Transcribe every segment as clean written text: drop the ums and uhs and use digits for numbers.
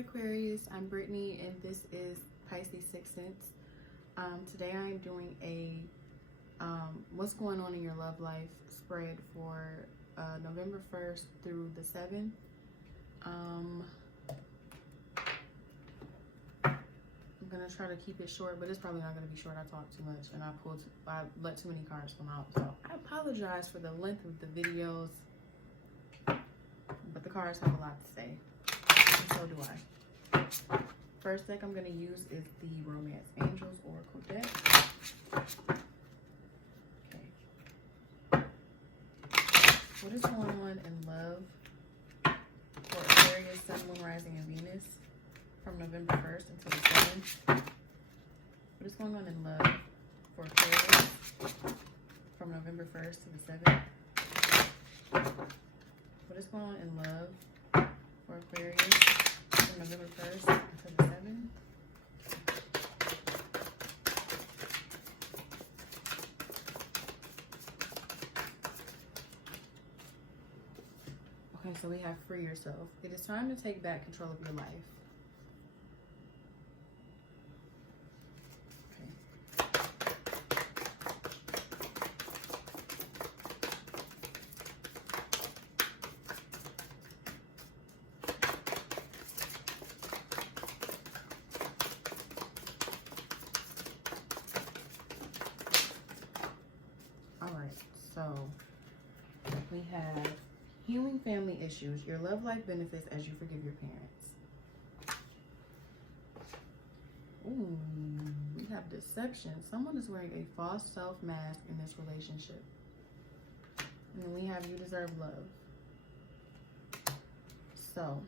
Aquarius, I'm Brittany and this is Pisces Sixth Sense. Today I'm doing a what's going on in your love life spread for November 1st through the 7th. I'm gonna try to keep it short, but it's probably not gonna be short. I talk too much and I let too many cards come out, so I apologize for the length of the videos, but the cards have a lot to say, and so do I. First deck I'm gonna use is the Romance Angels Oracle deck. Okay. What is going on in love for Aquarius, Sun, Moon, Rising, and Venus from November 1st until the 7th? What is going on in love for Aquarius from November 1st to the 7th? What is going on in love for Aquarius from November 1st until the 7th? Okay, so we have free yourself. It is time to take back control of your life. So we have healing family issues, your love life benefits as you forgive your parents. Ooh, we have deception. Someone is wearing a false self mask in this relationship. And then we have you deserve love. So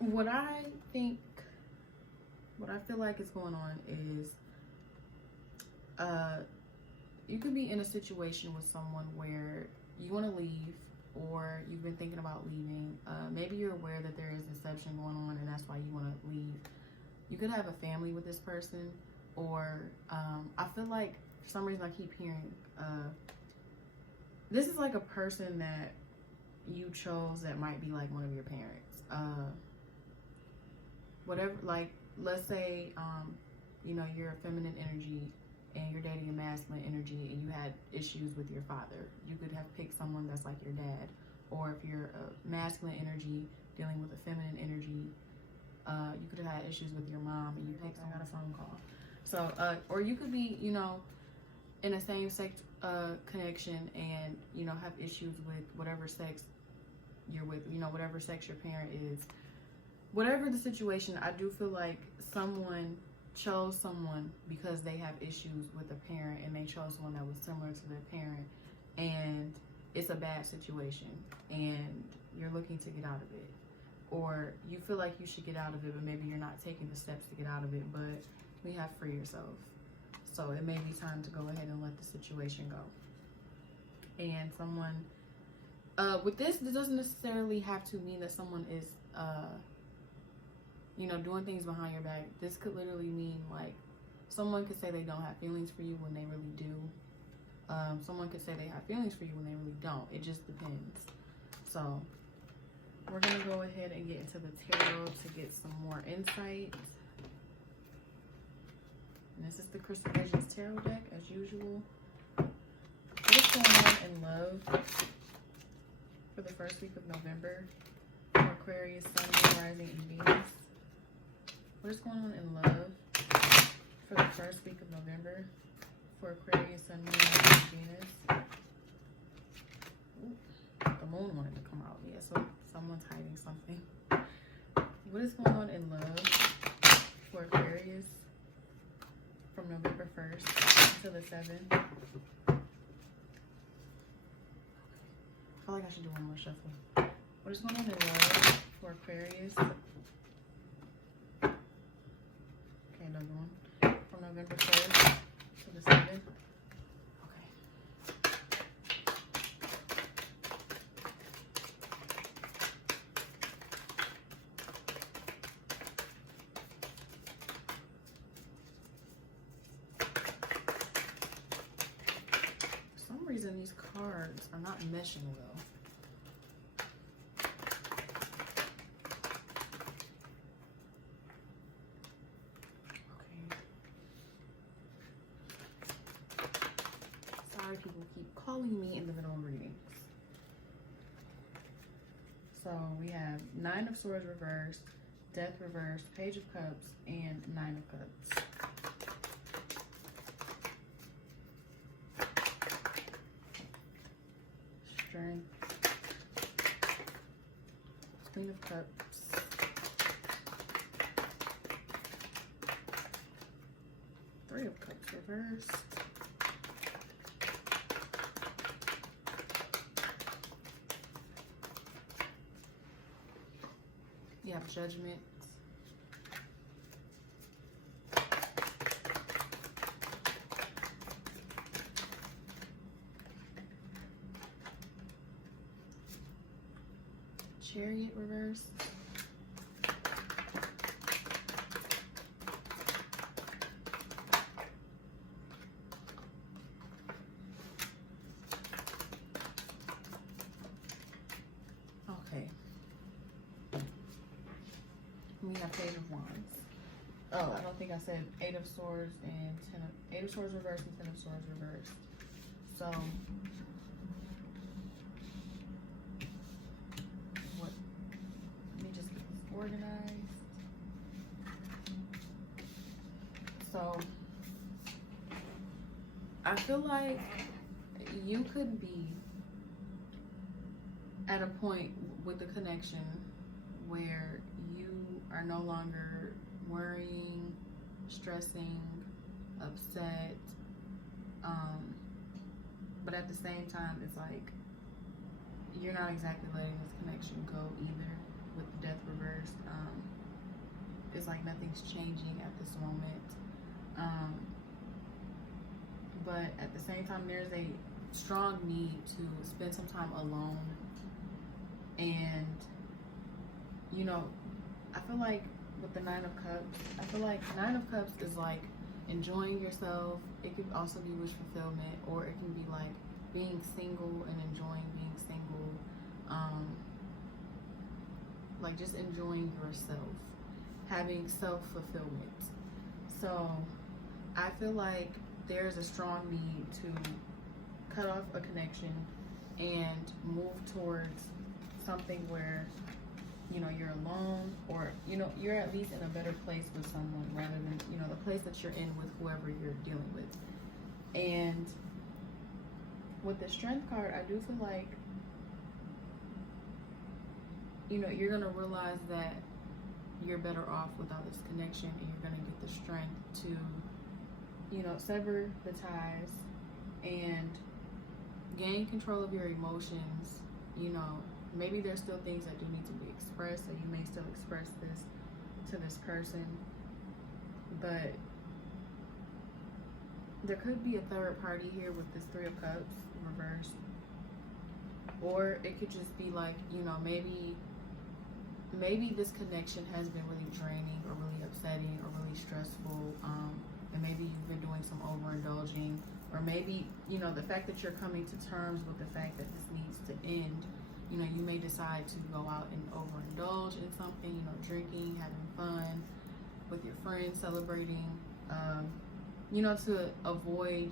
what I feel like is going on is you could be in a situation with someone where you want to leave, or you've been thinking about leaving. Maybe you're aware that there is deception going on and that's why you want to leave. You could have a family with this person, or I feel like for some reason I keep hearing this is like a person that you chose that might be like one of your parents. Whatever, like let's say you know, you're a feminine energy and you're dating a masculine energy and you had issues with your father. You could have picked someone that's like your dad. Or if you're a masculine energy dealing with a feminine energy, you could have had issues with your mom and you picked, I got a phone call. So, or you could be, you know, in a same-sex connection and, you know, have issues with whatever sex you're with, you know, whatever sex your parent is. Whatever the situation, I do feel like someone chose someone because they have issues with a parent and they chose one that was similar to their parent, and it's a bad situation and you're looking to get out of it, or you feel like you should get out of it but maybe you're not taking the steps to get out of it. But we have free yourself, so it may be time to go ahead and let the situation go. And someone with this doesn't necessarily have to mean that someone is you know, doing things behind your back. This could literally mean like someone could say they don't have feelings for you when they really do. Someone could say they have feelings for you when they really don't. It just depends. So we're gonna go ahead and get into the tarot to get some more insight. And this is the Crystal Visions Tarot deck as usual. What is going on in love for the first week of November for Aquarius, Sun, Moon, Rising, and Venus? What is going on in love for the first week of November for Aquarius, Sun, Moon, Rising, and Venus? Ooh, the moon wanted to come out. Yeah, so someone's hiding something. What is going on in love for Aquarius from November 1st until the 7th? I feel like I should do one more shuffle. What is going on in love for Aquarius? Another one from November 1st to the 7th. Okay. For some reason, these cards are not meshing well. So we have Nine of Swords reversed, Death reversed, Page of Cups, and Nine of Cups. Strength, Queen of Cups, Three of Cups reversed, you have Judgment, Chariot reverse, okay, we have Page of Wands. Oh, I don't think I said Eight of Swords and Eight of Swords reversed and Ten of Swords reversed. So organized. So I feel like you could be at a point with the connection where you are no longer worrying, stressing, upset, but at the same time it's like you're not exactly letting this connection go either. With the Death reversed, it's like nothing's changing at this moment, but at the same time there's a strong need to spend some time alone. And you know, I feel like with the Nine of Cups, I feel like Nine of Cups is like enjoying yourself. It could also be wish fulfillment, or it can be like being single and enjoying being single, like just enjoying yourself, having self-fulfillment. So I feel like there's a strong need to cut off a connection and move towards something where, you know, you're alone, or, you know, you're at least in a better place with someone rather than, you know, the place that you're in with whoever you're dealing with. And with the Strength card, I do feel like, you know, you're gonna realize that you're better off without this connection, and you're gonna get the strength to, you know, sever the ties and gain control of your emotions. You know, maybe there's still things that do need to be expressed, so you may still express this to this person, but there could be a third party here with this Three of Cups reversed, or it could just be like, you know, maybe this connection has been really draining or really upsetting or really stressful, and maybe you've been doing some overindulging, or maybe, you know, the fact that you're coming to terms with the fact that this needs to end. You know, you may decide to go out and overindulge in something, you know, drinking, having fun with your friends, celebrating, you know, to avoid,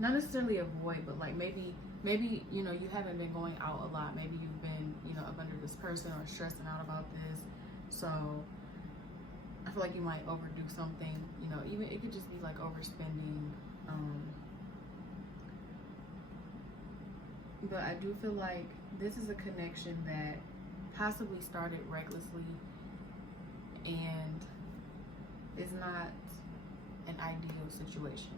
not necessarily avoid, but like maybe, you know, you haven't been going out a lot. Maybe you've been, you know, up under this person or stressing out about this. So I feel like you might overdo something, you know, even it could just be like overspending. But I do feel like this is a connection that possibly started recklessly and is not an ideal situation.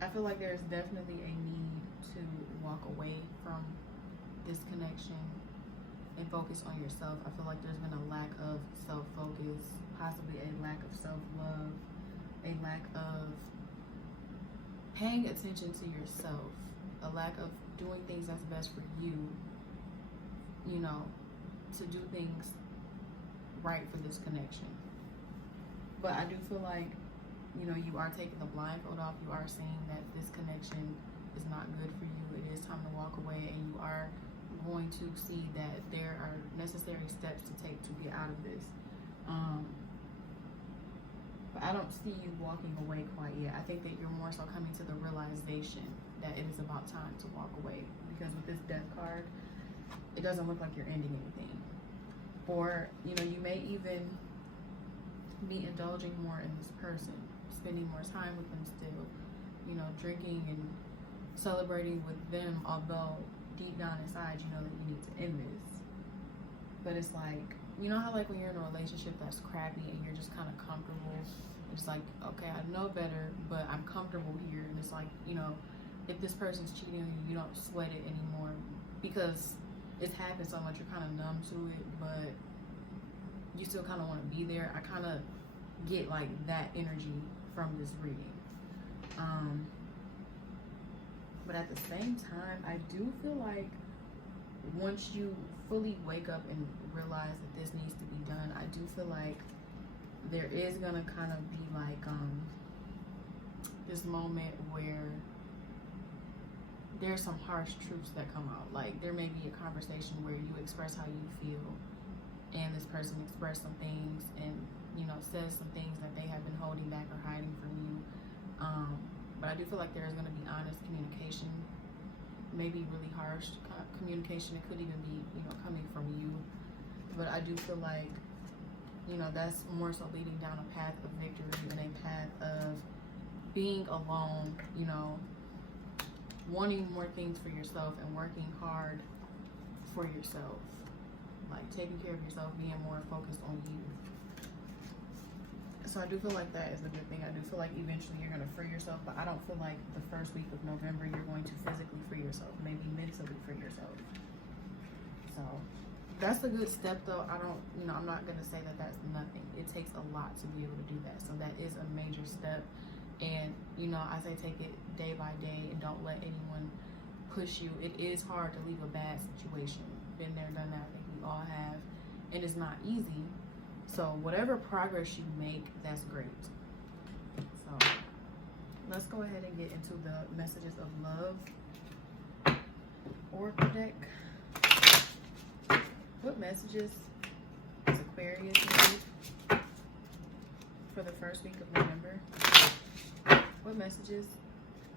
I feel like there's definitely a need to walk away from this connection and focus on yourself. I feel like there's been a lack of self-focus, possibly a lack of self-love, a lack of paying attention to yourself, a lack of doing things that's best for you, you know, to do things right for this connection. But I do feel like, you know, you are taking the blindfold off. You are seeing that this connection is not good for you. It is time to walk away, and you are going to see that there are necessary steps to take to get out of this. But I don't see you walking away quite yet. I think that you're more so coming to the realization that it is about time to walk away. Because with this death card, it doesn't look like you're ending anything. Or, you know, you may even be indulging more in this person, spending more time with them still, you know, drinking and celebrating with them, although deep down inside you know that you need to end this. But it's like, you know how like when you're in a relationship that's crappy and you're just kind of comfortable, it's like, okay, I know better, but I'm comfortable here. And it's like, you know, if this person's cheating on you, you don't sweat it anymore because it's happened so much, you're kind of numb to it, but you still kind of want to be there. I kind of get like that energy from this reading. But at the same time, I do feel like once you fully wake up and realize that this needs to be done, I do feel like there is gonna kind of be like this moment where there's some harsh truths that come out. Like there may be a conversation where you express how you feel and this person expressed some things and, you know, says some things that they have been holding back or hiding from you. But I do feel like there's going to be honest communication, maybe really harsh communication. It could even be, you know, coming from you. But I do feel like, you know, that's more so leading down a path of victory and a path of being alone, you know, wanting more things for yourself and working hard for yourself. Like taking care of yourself, being more focused on you. So I do feel like that is a good thing. I do feel like eventually you're going to free yourself, but I don't feel like the first week of November you're going to physically free yourself, maybe mentally free yourself. So that's a good step though. I don't, you know, I'm not going to say that that's nothing. It takes a lot to be able to do that. So that is a major step. And, you know, I say take it day by day and don't let anyone push you. It is hard to leave a bad situation. Been there, done that. I think we all have. And it's not easy. So whatever progress you make, that's great. So let's go ahead and get into the messages of love. Oracle deck. What messages does Aquarius need for the first week of November? What messages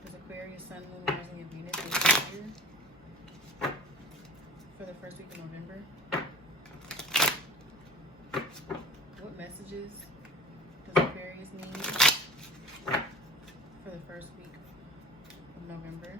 does Aquarius, Sun, Moon, Rising, and Venus need here for the first week of November? What messages does Aquarius need for the first week of November?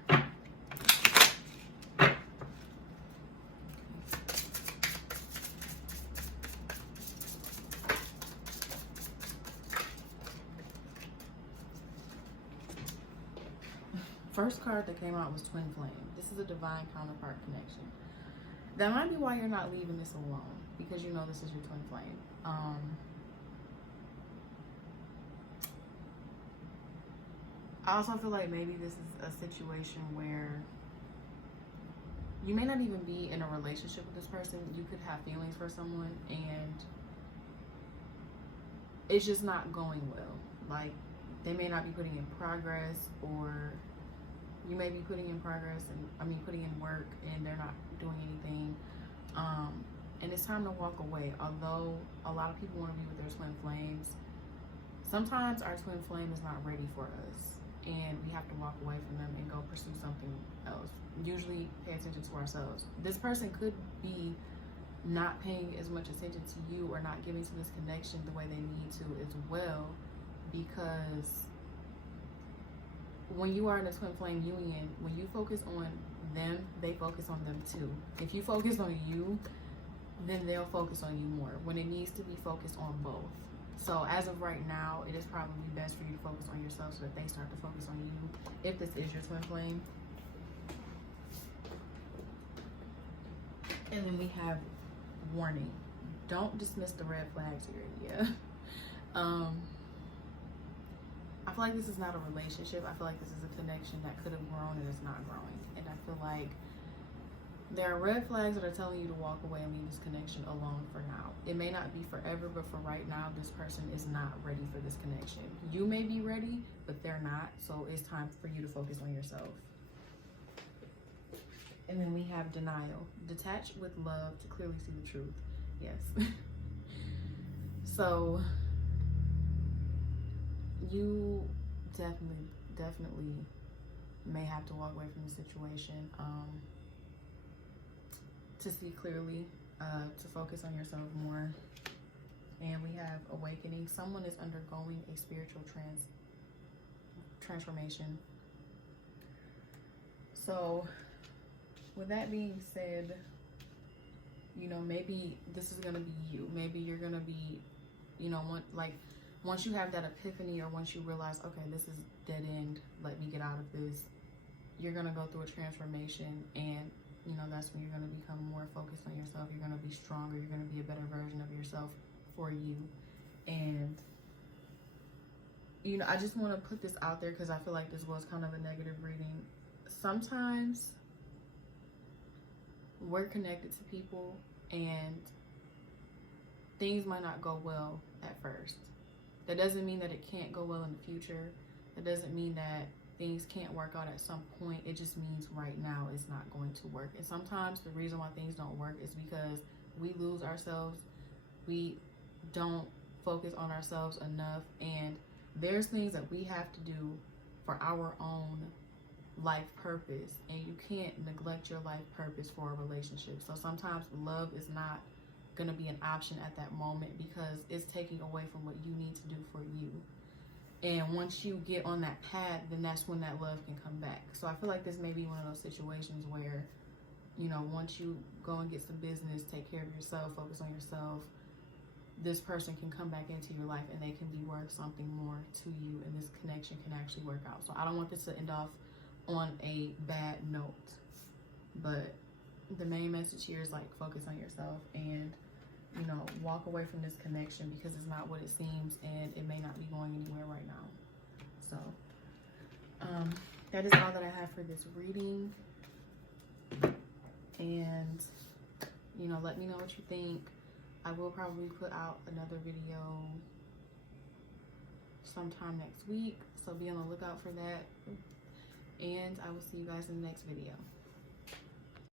First card that came out was Twin Flame. This is a divine counterpart connection. That might be why you're not leaving this alone, because you know this is your twin flame. I also feel like maybe this is a situation where you may not even be in a relationship with this person. You could have feelings for someone and it's just not going well. Like they may not be putting in progress, or you may be putting in progress and putting in work and they're not doing anything. And it's time to walk away. Although a lot of people want to be with their twin flames, sometimes our twin flame is not ready for us and we have to walk away from them and go pursue something else. Usually pay attention to ourselves. This person could be not paying as much attention to you or not giving to this connection the way they need to as well, because when you are in a twin flame union, when you focus on them, they focus on them too. If you focus on you, then they'll focus on you more, when it needs to be focused on both. So as of right now, it is probably best for you to focus on yourself so that they start to focus on you, if this is your twin flame. And then we have warning. Don't dismiss the red flags here. Yeah. I feel like this is not a relationship. I feel like this is a connection that could have grown and is not growing. And I feel like there are red flags that are telling you to walk away and leave this connection alone for now. It may not be forever, but for right now, this person is not ready for this connection. You may be ready, but they're not. So it's time for you to focus on yourself. And then we have denial. Detach with love to clearly see the truth. Yes. So you definitely may have to walk away from the situation to see clearly, to focus on yourself more. And we have awakening. Someone is undergoing a spiritual transformation. So with that being said, you know, maybe this is gonna be you. Maybe you're gonna be, you know, once you have that epiphany, or once you realize, okay, this is dead end, let me get out of this, you're gonna go through a transformation, and you know, that's when you're gonna become more focused on yourself. You're gonna be stronger. You're gonna be a better version of yourself for you. And you know, I just want to put this out there because I feel like this was kind of a negative reading. Sometimes we're connected to people and things might not go well at first. That doesn't mean that it can't go well in the future. That doesn't mean that things can't work out at some point. It just means right now it's not going to work. And sometimes the reason why things don't work is because we lose ourselves. We don't focus on ourselves enough, and there's things that we have to do for our own life purpose, and you can't neglect your life purpose for a relationship. So sometimes love is not going to be an option at that moment because it's taking away from what you need to do for you. And once you get on that path, then that's when that love can come back. So I feel like this may be one of those situations where, you know, once you go and get some business, take care of yourself, focus on yourself, this person can come back into your life and they can be worth something more to you, and this connection can actually work out. So I don't want this to end off on a bad note, but the main message here is like focus on yourself and, you know, walk away from this connection because it's not what it seems, and it may not be going anywhere right now. So that is all that I have for this reading. And, you know, let me know what you think. I will probably put out another video sometime next week, so be on the lookout for that. And I will see you guys in the next video.